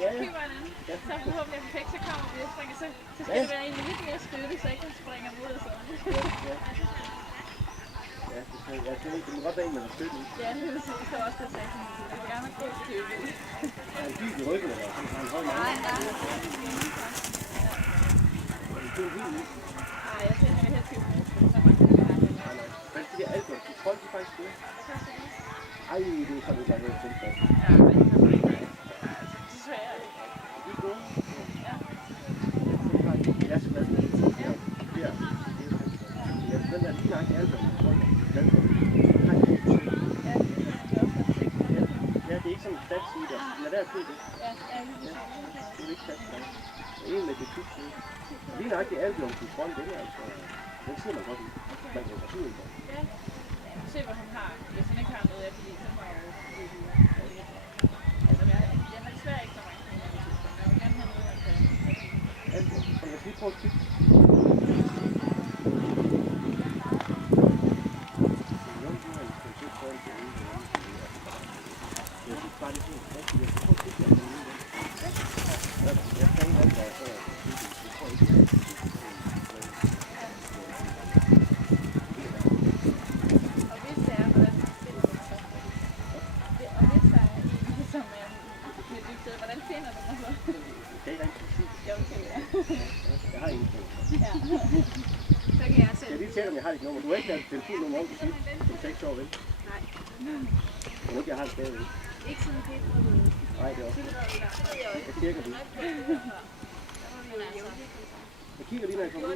Ja, ja. Så forhåbentlig er perfekt, så kommer vi og springer, så skal det være egentlig lidt mere støtte, så ikke man springer mod og sådan. Ja, det må godt være en, man har støtte i. Ja, det vil sige, så også det sagde, at det vil gerne have god støtte i. Er en bil i ryggen, eller sådan, har en høj mand? Nej, jeg tænker helt til så mange der er det. Men de der alger, de tror de faktisk det. Ej, det er sådan et andet tilfælde. Ja, men desværre er det. De er gode. Ja. Jeg er så glad for det. Ja. Den der lige nok alger, de tror jeg. Ja, det er ikke sådan en stats i der. Lad være at købe det. Ja, det er ikke stats. Det er en med det tyk side. Lige nok det alger, de tror den er altså. Den ser man godt i. Man kan jo syge den. Ja. Se hvad hun har. Hvis hun ikke har noget af det, så må jeg jo altså, jeg har desværre ikke så mange penge, men jeg vil gerne have noget af det. Alger, kan jeg lige prøve at kigge? Jeg har ingen ting. Ja. Så kan jeg selv. Jeg lige tjekke, om jeg har dit nummer. Du har ikke lavet telefonnummer om til sidst. 6 år, vel? Nej. Men ikke, jeg har det stadigvæk. Ikke sådan det. Nej, det er også. Jeg tjekker det. Jeg kigger lige, når jeg kommer ud.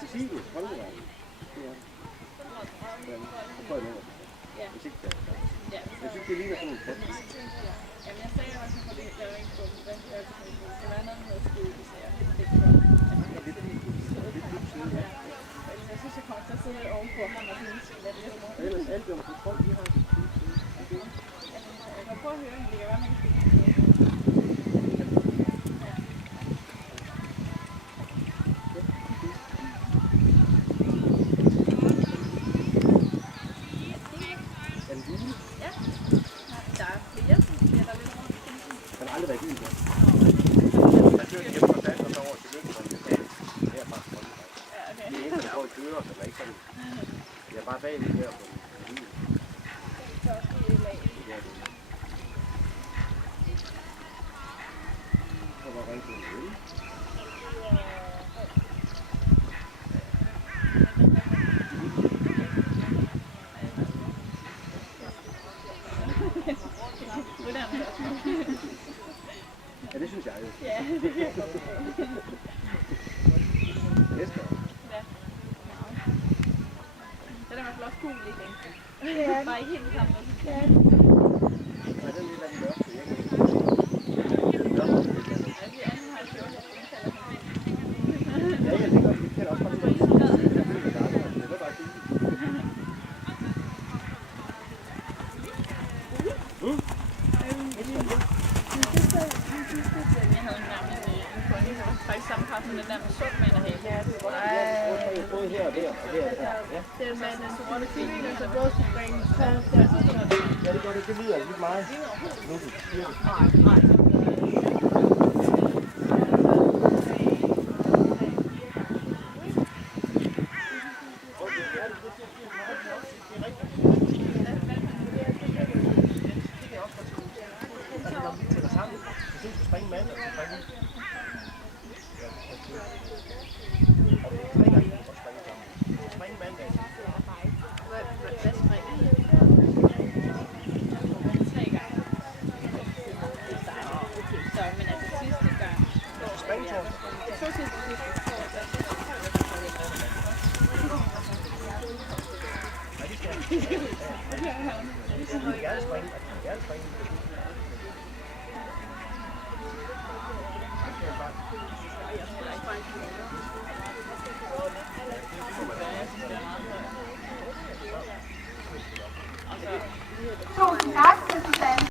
Cecilie, Holmevej. Så får jeg nummer. Hvis ikke det er. Jeg synes, det ligner sådan en plads. Jamen, jeg sagde også, at det er ikke dumt. Det skal være noget med at skrive, så jeg fik det godt. Jeg synes, jeg kommer til at sidde ovenpå ham og lige lade det lidt rundt. Ellers alt om kontrol, de har. Jeg kan prøve at høre, men det kan være, man kan finde noget. Jeg er bare bag lige her på den. Det er også det, jeg lagde. Så var rigtig en øl. Ja, det synes jeg jo. Ja, det kan jeg godt. Næste år. Ja. Den er i hvert fald også cool, ikke? Ja. Bare ikke helt sammen. Ja. Nej, den er lidt af den mørke. Ja, jeg tænker, vi kan også komme ud. Det var bare fint. Faktisk samme par som den der med sort mand og hæle. Ja, det er godt. Både her og der, og der og der. Ja. Det er med den sorte kylling, og så blodspringen. Ja, det gør det. Det lyder lidt meget. Nu du siger det. Nej. Tusind tak til Susanne.